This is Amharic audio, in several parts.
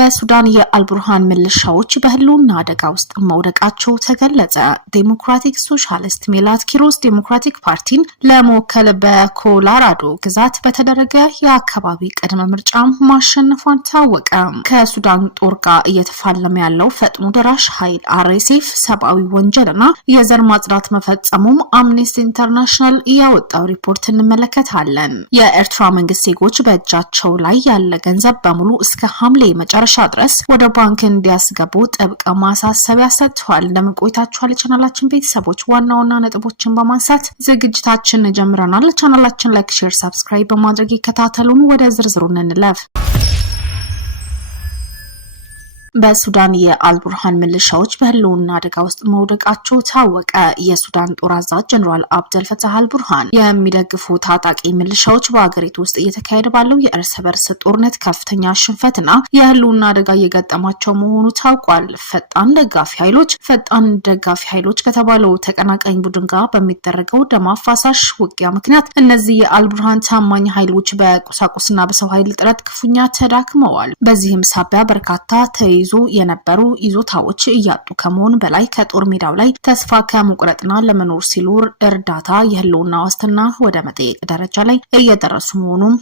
በሱዳን የአልቡርሃን ሚሊሻዎች በህልውና አደጋ ውስጥ መውደቃቸው ተገለጸ። ዴሞክራቲክ ሶሻሊስት ሜላት ኪሮስ ዴሞክራቲክ ፓርቲን ለመወከል በኮሎራዶ ግዛት በተደረገ የአካባቢ ቅድመ ምርጫ ማሸነፏን ታወቀ። ከሱዳን ጦር ጋር እየተፋለመ ያለው ፈጥኖ ደራሽ ኃይል አርኤስኤፍ ሰብአዊ ወንጀልና የዘር ማጽዳት መፈጸሙም አምነስቲ ኢንተርናሽናል ያወጣው ሪፖርት እንመለከታለን። የኤርትራ መንግስት ዜጎች በእጃቸው ላይ ያለ ገንዘብ በሙሉ እስከ ሐምሌ መጨረሻ ድረስ ወደ ባንክ እንዲያስገቡ ጥብቅ ማሳሰቢያ ሰጥቷል። እንደምን ቆይታችኋል? ቻናላችን ቤተሰቦች ዋና ነጥቦችን በማንሳት ዝግጅታችን ጀምረናል። ቻናላችን ላይክ፣ ሼር፣ ሰብስክራይብ በማድረግ ይከታተሉን። ወደ ዝርዝሩ እንለፍ። በሱዳን የአልቡርሃን ሚሊሻዎች በህልውና አደጋ ውስጥ መውደቃቸው ታወቀ። የሱዳን ጦር አዛዥ ጀነራል አብደል ፈታህ አልቡርሃን የሚደግፉ ታጣቂ ሚሊሻዎች በአገሪቱ ውስጥ እየተካሄደ ባለው የእርስ በርስ ጦርነት ከፍተኛ ሽንፈትና የህልውና አደጋ እየገጠማቸው መሆኑ ታውቋል። ፈጣን ደጋፊ ኃይሎች ከተባለው ተቀናቃኝ ቡድን ጋር በሚደረገው ደም አፋሳሽ ውጊያ ምክንያት እነዚህ የአልቡርሃን ታማኝ ኃይሎች በቁሳቁስና በሰው ኃይል ጥረት ክፉኛ ተዳክመዋል። በዚህም ሳቢያ በርካታ ይዞ የነበሩ ይዞታዎች እያጡ ከመሆን በላይ ከጦር ሜዳው ላይ ተስፋ ከመቁረጥና ለመኖር ሲሉ እርዳታ የህልውና ዋስትና ወደ መጠየቅ ደረጃ ላይ እየደረሱ መሆኑም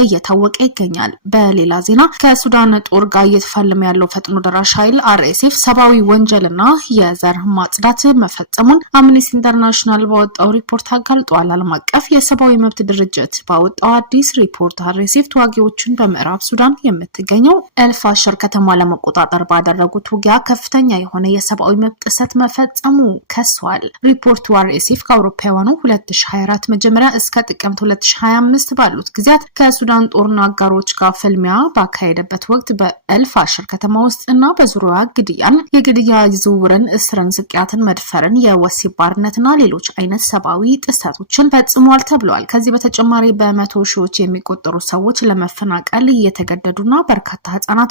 እየታወቀ ይገኛል። በሌላ ዜና ከሱዳን ጦር ጋር እየተፋለመ ያለው ፈጥኖ ደራሽ ኃይል አርኤስኤፍ ሰብአዊ ወንጀልና የዘር ማጽዳት መፈጸሙን አምነስቲ ኢንተርናሽናል ባወጣው ሪፖርት አጋልጧል። ዓለም አቀፍ የሰብአዊ መብት ድርጅት ባወጣው አዲስ ሪፖርት አርኤስኤፍ ተዋጊዎችን በምዕራብ ሱዳን የምትገኘው ኤልፋሸር ከተማ ለመቆጣጠር ባደረጉት ውጊያ ከፍተኛ የሆነ የሰብአዊ መብት ጥሰት መፈጸሙ ከሷል። ሪፖርቱ አርኤስኤፍ ከአውሮፓውያኑ 2024 መጀመሪያ እስከ ጥቅምት 2025 ባሉት ጊዜያት ከሱዳን ጦርና አጋሮች ጋር ፍልሚያ ባካሄደበት ወቅት በኤልፋሽር ከተማ ውስጥ እና በዙሪያዋ የግድያ ዝውውርን፣ እስርን፣ ስቅያትን፣ መድፈርን፣ የወሲብ ባርነትና ሌሎች አይነት ሰብአዊ ጥሰቶችን ፈጽሟል ተብሏል። ከዚህ በተጨማሪ በመቶ ሺዎች የሚቆጠሩ ሰዎች ለመፈናቀል እየተገደዱና በርካታ ህጻናት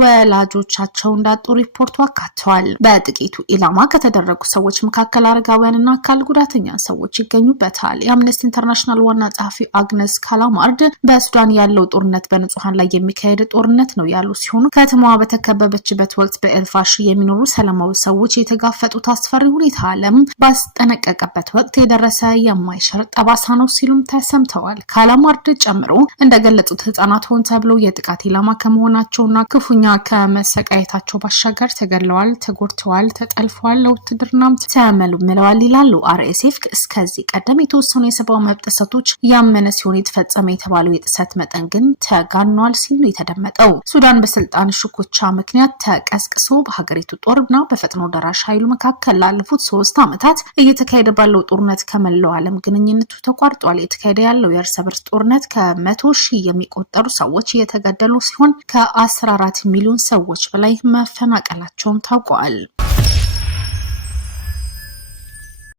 ወላጆቻቸው እንዳጡ ሪፖርቱ አካተዋል። በጥቂቱ ኢላማ ከተደረጉ ሰዎች መካከል አረጋውያንና አካል ጉዳተኛ ሰዎች ይገኙበታል። የአምነስቲ ኢንተርናሽናል ዋና ጸሐፊ አግነስ ካላማርድ በሱዳን ያለው ጦርነት በንጹሃን ላይ የሚካሄድ ጦርነት ነው ያሉ ሲሆኑ ከተማዋ በተከበበችበት ወቅት በኤልፋሽ የሚኖሩ ሰላማዊ ሰዎች የተጋፈጡት አስፈሪ ሁኔታ ዓለም ባስጠነቀቀበት ወቅት የደረሰ የማይሽር ጠባሳ ነው ሲሉም ተሰምተዋል። ካላማርድ ጨምሮ እንደገለጹት ህጻናት ሆን ተብሎ የጥቃት ኢላማ ከመሆናቸውና ክፉኛ ከመሰቃየታቸው ባሻገር ተገለዋል፣ ተጎድተዋል፣ ተጠልፈዋል፣ ለውትድርናም ተመልምለዋል ይላሉ። አርኤስኤፍ እስከዚህ ቀደም የተወሰኑ የሰብአዊ መብት ጥሰቶች ያመነ ሲሆን የተፈጸመ የተባለው የጥሰት መጠን ግን ተጋኗል ሲል ነው የተደመጠው። ሱዳን በስልጣን ሽኩቻ ምክንያት ተቀስቅሶ በሀገሪቱ ጦርና በፈጥኖ ደራሽ ኃይሉ መካከል ላለፉት 3 ዓመታት እየተካሄደ ባለው ጦርነት ከመላው ዓለም ግንኙነቱ ተቋርጧል። የተካሄደ ያለው የእርስ በርስ ጦርነት ከ100 ሺህ የሚቆጠሩ ሰዎች የተገደሉ ሲሆን ከ14 ሚሊዮን ሰዎች በላይ መፈናቀላቸውም ታውቋል።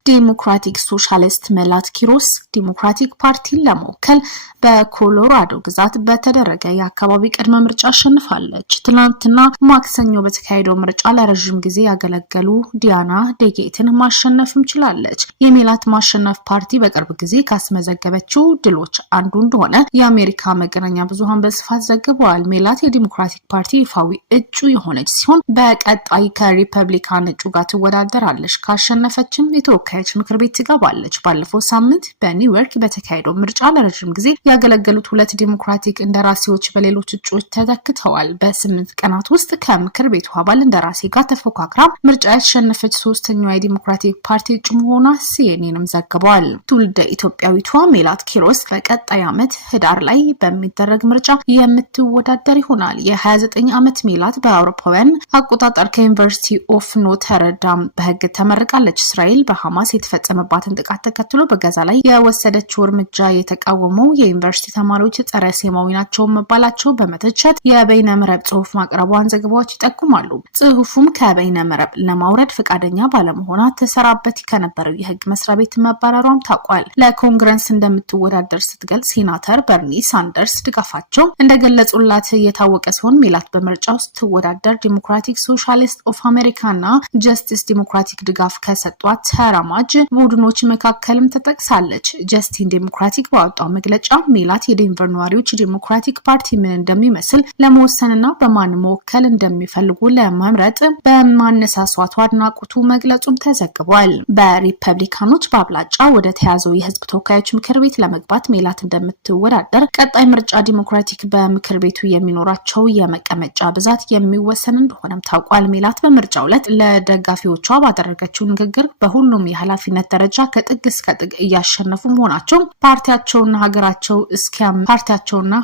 ዴሞክራቲክ ሶሻሊስት ሜላት ኪሮስ ዴሞክራቲክ ፓርቲን ለመወከል በኮሎራዶ ግዛት በተደረገ የአካባቢ ቅድመ ምርጫ አሸንፋለች። ትናንትና ማክሰኞ በተካሄደው ምርጫ ለረጅም ጊዜ ያገለገሉ ዲያና ዴጌትን ማሸነፍም ችላለች። የሜላት ማሸነፍ ፓርቲ በቅርብ ጊዜ ካስመዘገበችው ድሎች አንዱ እንደሆነ የአሜሪካ መገናኛ ብዙሃን በስፋት ዘግበዋል። ሜላት የዴሞክራቲክ ፓርቲ ይፋዊ እጩ የሆነች ሲሆን በቀጣይ ከሪፐብሊካን እጩ ጋር ትወዳደራለች። ካሸነፈችም የተወካዮች ምክር ቤት ትገባለች። ባለፈው ሳምንት በኒውዮርክ በተካሄደው ምርጫ ለረጅም ጊዜ ያገለገሉት 2 ዴሞክራቲክ እንደራሴዎች በሌሎች እጩዎች ተተክተዋል። በ8 ቀናት ውስጥ ከምክር ቤቱ አባል እንደራሴ ጋር ተፎካክራ ምርጫ ያሸነፈች 3ኛዋ የዴሞክራቲክ ፓርቲ እጩ መሆኗ ሲኤንኤንም ዘግቧል። ትውልደ ኢትዮጵያዊቷ ሜላት ኪሮስ በቀጣይ ዓመት ህዳር ላይ በሚደረግ ምርጫ የምትወዳደር ይሆናል። የ29 ዓመት ሜላት በአውሮፓውያን አቆጣጠር ከዩኒቨርሲቲ ኦፍ ኖተር ዳም በህግ ተመርቃለች። እስራኤል በሐማስ የተፈጸመባትን ጥቃት ተከትሎ በጋዛ ላይ የወሰደችው እርምጃ የተቃወመው የዩኒቨርሲቲ ተማሪዎች ጸረ ሴማዊ ናቸው መባላቸው በመተቸት የበይነ መረብ ጽሁፍ ማቅረቧን ዘገባዎች ይጠቁማሉ። ጽሁፉም ከበይነ መረብ ለማውረድ ፈቃደኛ ባለመሆኗ ተሰራበት ከነበረው የህግ መስሪያ ቤት መባረሯም ታውቋል። ለኮንግረስ እንደምትወዳደር ስትገልጽ ሴናተር በርኒ ሳንደርስ ድጋፋቸው እንደገለጹላት የታወቀ ሲሆን ሜላት በምርጫ ውስጥ ትወዳደር ዴሞክራቲክ ሶሻሊስት ኦፍ አሜሪካና ጀስቲስ ዴሞክራቲክ ድጋፍ ከሰጧት ተራማ አራማጅ ቡድኖች መካከልም ተጠቅሳለች። ጀስቲስ ዴሞክራቲክ ባወጣው መግለጫ ሜላት የዴንቨር ነዋሪዎች ዴሞክራቲክ ፓርቲ ምን እንደሚመስል ለመወሰንና በማን መወከል እንደሚፈልጉ ለመምረጥ በማነሳሳቱ አድናቆቱ መግለጹም ተዘግቧል። በሪፐብሊካኖች በአብላጫ ወደ ተያዘው የህዝብ ተወካዮች ምክር ቤት ለመግባት ሜላት እንደምትወዳደር ቀጣይ ምርጫ ዲሞክራቲክ በምክር ቤቱ የሚኖራቸው የመቀመጫ ብዛት የሚወሰን እንደሆነም ታውቋል። ሜላት በምርጫው ዕለት ለደጋፊዎቿ ባደረገችው ንግግር በሁሉም የኃላፊነት ደረጃ ከጥግ እስከ ጥግ እያሸነፉ መሆናቸው ፓርቲያቸውና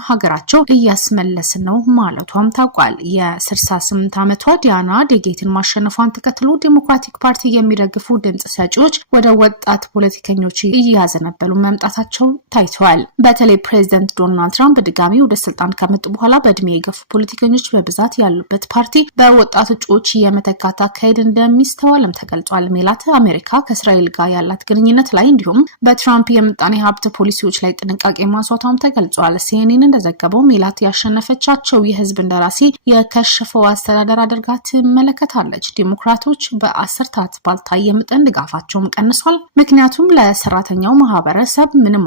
ሀገራቸው እያስመለስ ነው ማለቷም ታውቋል። የ68 ዓመቷ ዲያና ዴጌትን ማሸነፏን ተከትሎ ዲሞክራቲክ ፓርቲ የሚደግፉ ድምጽ ሰጪዎች ወደ ወጣት ፖለቲከኞች እያዘነበሉ መምጣታቸው ታይቷል። በተለይ ፕሬዝዳንት ዶናልድ ትራምፕ በድጋሚ ወደ ስልጣን ከመጡ በኋላ በእድሜ የገፉ ፖለቲከኞች በብዛት ያሉበት ፓርቲ በወጣት እጩዎች የመተካት አካሄድ እንደሚስተዋልም ተገልጿል። ሜላት አሜሪካ ከእስራኤል ጋር ያላት ግንኙነት ላይ እንዲሁም በትራምፕ የምጣኔ ሀብት ፖሊሲዎች ላይ ጥንቃቄ ማንሳቷም ተገልጿል። ሲኤንኤን እንደዘገበው ሜላት ያሸነፈቻቸው የህዝብ እንደራሴ የከሸፈው አስተዳደር አድርጋ ትመለከታለች። ዲሞክራቶች በአስርታት ባልታየ መጠን ድጋፋቸውም ቀንሷል። ምክንያቱም ለሰራተኛው ማህበረሰብ ምንም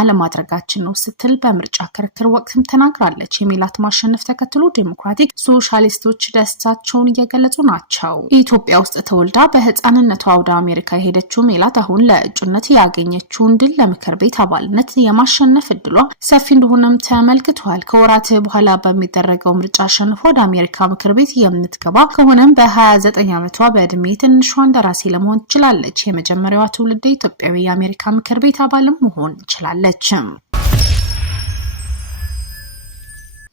አለማድረጋችን ነው ስትል በምርጫ ክርክር ወቅትም ተናግራለች። የሜላት ማሸነፍ ተከትሎ ዴሞክራቲክ ሶሻሊስቶች ደስታቸውን እየገለጹ ናቸው። ኢትዮጵያ ውስጥ ተወልዳ በህፃንነቷ ወደ አሜሪካ የሄደችው ሜላት አሁን ለእጩነት ያገኘችውን ድል ለምክር ቤት አባልነት የማሸነፍ እድሏ ሰፊ እንደሆነም ተመልክቷል። ከወራት በኋላ በሚደረገው ምርጫ አሸንፎ ወደ አሜሪካ ምክር ቤት የምትገባ ከሆነም በ29 ዓመቷ በእድሜ ትንሿ እንደራሴ ለመሆን ትችላለች። የመጀመሪያዋ ትውልደ ኢትዮጵያዊ የአሜሪካ ምክር ቤት አባልም መሆን ትችላለች።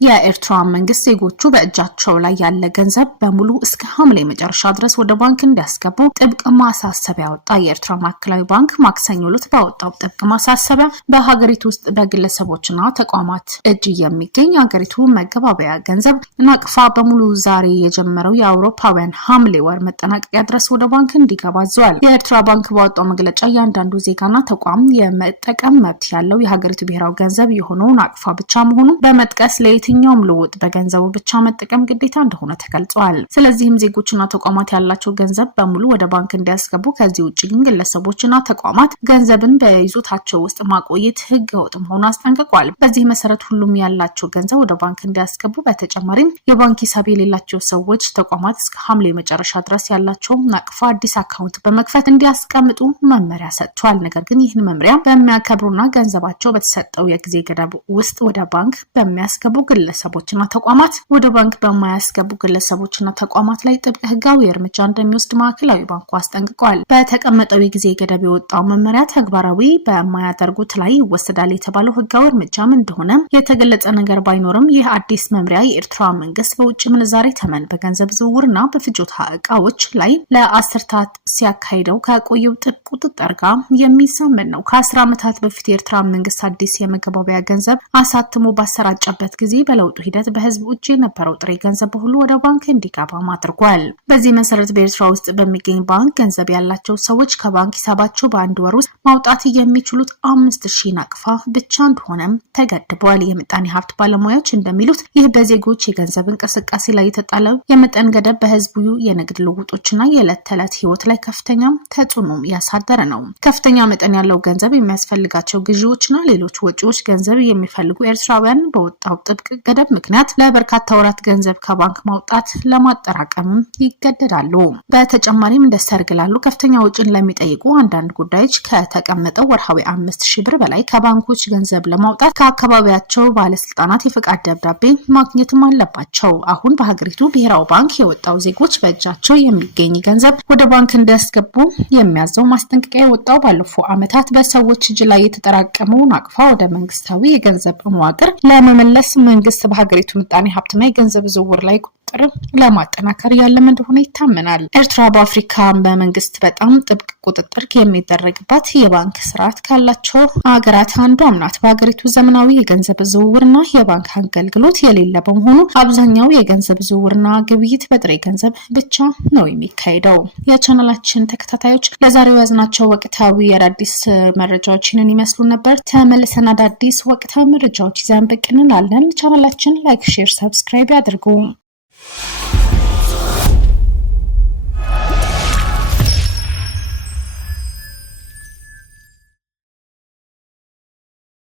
የኤርትራ መንግስት ዜጎቹ በእጃቸው ላይ ያለ ገንዘብ በሙሉ እስከ ሐምሌ መጨረሻ ድረስ ወደ ባንክ እንዲያስገቡ ጥብቅ ማሳሰቢያ ወጣ። የኤርትራ ማዕከላዊ ባንክ ማክሰኞ ዕለት ባወጣው ጥብቅ ማሳሰቢያ በሀገሪቱ ውስጥ በግለሰቦችና ተቋማት እጅ የሚገኝ ሀገሪቱ መገባበያ ገንዘብ ናቅፋ በሙሉ ዛሬ የጀመረው የአውሮፓውያን ሐምሌ ወር መጠናቀቂያ ድረስ ወደ ባንክ እንዲገባ አዟል። የኤርትራ ባንክ ባወጣው መግለጫ እያንዳንዱ ዜጋና ተቋም የመጠቀም መብት ያለው የሀገሪቱ ብሔራዊ ገንዘብ የሆነው ናቅፋ ብቻ መሆኑን በመጥቀስ የትኛውም ልውጥ በገንዘቡ ብቻ መጠቀም ግዴታ እንደሆነ ተገልጿል። ስለዚህም ዜጎችና ተቋማት ያላቸው ገንዘብ በሙሉ ወደ ባንክ እንዲያስገቡ፣ ከዚህ ውጭ ግን ግለሰቦችና ተቋማት ገንዘብን በይዞታቸው ውስጥ ማቆየት ህገወጥ መሆኑን አስጠንቅቋል። በዚህ መሰረት ሁሉም ያላቸው ገንዘብ ወደ ባንክ እንዲያስገቡ፣ በተጨማሪም የባንክ ሂሳብ የሌላቸው ሰዎች ተቋማት እስከ ሐምሌ መጨረሻ ድረስ ያላቸው ናቅፋ አዲስ አካውንት በመክፈት እንዲያስቀምጡ መመሪያ ሰጥቷል። ነገር ግን ይህን መመሪያ በሚያከብሩና ገንዘባቸው በተሰጠው የጊዜ ገደብ ውስጥ ወደ ባንክ በሚያስገቡ ግለሰቦችና ተቋማት ወደ ባንክ በማያስገቡ ግለሰቦችና ተቋማት ላይ ጥብቅ ህጋዊ እርምጃ እንደሚወስድ ማዕከላዊ ባንኩ አስጠንቅቋል። በተቀመጠው የጊዜ ገደብ የወጣው መመሪያ ተግባራዊ በማያደርጉት ላይ ይወሰዳል የተባለው ህጋዊ እርምጃም እንደሆነ የተገለጸ ነገር ባይኖርም ይህ አዲስ መመሪያ የኤርትራ መንግስት በውጭ ምንዛሬ ተመን በገንዘብ ዝውውርና በፍጆታ እቃዎች ላይ ለአስርታት ሲያካሂደው ከቆየው ጥብቅ ቁጥጥር ጋር የሚዛመን ነው። ከ10 ዓመታት በፊት የኤርትራ መንግስት አዲስ የመገባበያ ገንዘብ አሳትሞ ባሰራጨበት ጊዜ በለውጡ ሂደት በህዝብ እጅ የነበረው ጥሬ ገንዘብ ሁሉ ወደ ባንክ እንዲገባ አድርጓል። በዚህ መሰረት በኤርትራ ውስጥ በሚገኝ ባንክ ገንዘብ ያላቸው ሰዎች ከባንክ ሂሳባቸው በአንድ ወር ውስጥ ማውጣት የሚችሉት 5000 ናቅፋ ብቻ እንደሆነም ተገድቧል። የምጣኔ ሀብት ባለሙያዎች እንደሚሉት ይህ በዜጎች የገንዘብ እንቅስቃሴ ላይ የተጣለው የመጠን ገደብ በህዝቡ የንግድ ልውጦችና የዕለት ተዕለት ህይወት ላይ ከፍተኛ ተጽዕኖ ያሳደረ ነው። ከፍተኛ መጠን ያለው ገንዘብ የሚያስፈልጋቸው ግዢዎችና ሌሎች ወጪዎች ገንዘብ የሚፈልጉ ኤርትራውያን በወጣው ጥብቅ ገደብ ምክንያት ለበርካታ ወራት ገንዘብ ከባንክ ማውጣት ለማጠራቀም ይገደዳሉ። በተጨማሪም እንደ ሰርግ ላሉ ከፍተኛ ወጪን ለሚጠይቁ አንዳንድ ጉዳዮች ከተቀመጠው ወርሃዊ 5000 ብር በላይ ከባንኮች ገንዘብ ለማውጣት ከአካባቢያቸው ባለስልጣናት የፈቃድ ደብዳቤ ማግኘትም አለባቸው። አሁን በሀገሪቱ ብሔራዊ ባንክ የወጣው ዜጎች በእጃቸው የሚገኝ ገንዘብ ወደ ባንክ እንዲያስገቡ የሚያዘው ማስጠንቀቂያ የወጣው ባለፈው ዓመታት በሰዎች እጅ ላይ የተጠራቀመው ናቅፋ ወደ መንግስታዊ የገንዘብ መዋቅር ለመመለስ መንግስት በሀገሪቱ ምጣኔ ሀብትና የገንዘብ ዝውውር ላይ ቁጥጥር ለማጠናከር ያለመ እንደሆነ ይታመናል። ኤርትራ በአፍሪካ በመንግስት በጣም ጥብቅ ቁጥጥር የሚደረግባት የባንክ ስርዓት ካላቸው ሀገራት አንዷም ናት። በሀገሪቱ ዘመናዊ የገንዘብ ዝውውርና የባንክ አገልግሎት የሌለ በመሆኑ አብዛኛው የገንዘብ ዝውውርና ግብይት በጥሬ ገንዘብ ብቻ ነው የሚካሄደው። የቻናላችን ተከታታዮች ለዛሬው ያዝናቸው ወቅታዊ አዳዲስ መረጃዎችን ይመስሉ ነበር። ተመልሰን አዳዲስ ወቅታዊ መረጃዎች ይዘን ብቅ እንላለን። ቻናላችን ላይክ፣ ሼር፣ ሰብስክራይብ ያድርጉ።